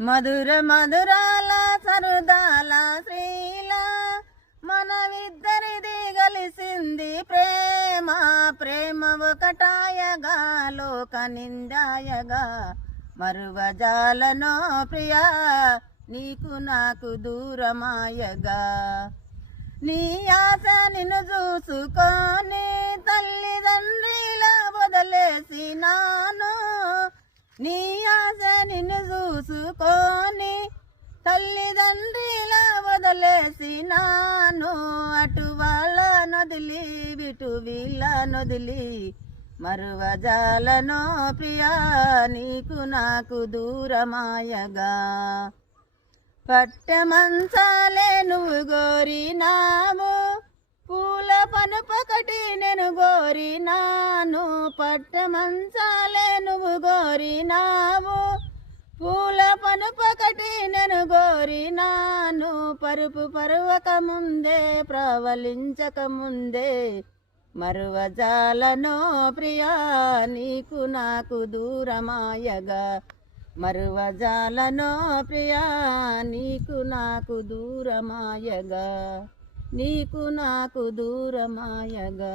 మధుర మధురాల సరుదాల శ్రీల మనమిద్దరిది కలిసింది ప్రేమ ప్రేమ ఒకటాయగా లోక నిందాయగా మరువజాలనో ప్రియా నీకు నాకు దూరమాయగా నీ ఆశ నిన్ను చూసుకొని తల్లిదండ్రిలా వదిలేసినాను నీ ఆశ నిన్ను చూసుకొని తల్లిదండ్రిలా వదిలేసినాను అటు వాళ్ళ నొదిలి ఇటు వీళ్ళ నొదిలి మరువజాలనో ప్రియా నీకు నాకు దూరమాయగా పట్టమంచాలే నువ్వు గోరినావు పూల పనుపకటి నేను గోరినాను పట్టమంచాలే నువ్వు గోరినావు పూల పనుపకటి నేను గోరినాను పరుపు పరువక ముందే ప్రవలించక ముందే మరువజాలనో ప్రియా నీకు నాకు దూరమాయగా మరువజాలనో ప్రియా నీకు నాకు దూరమాయగా నీకు నాకు దూరమాయగా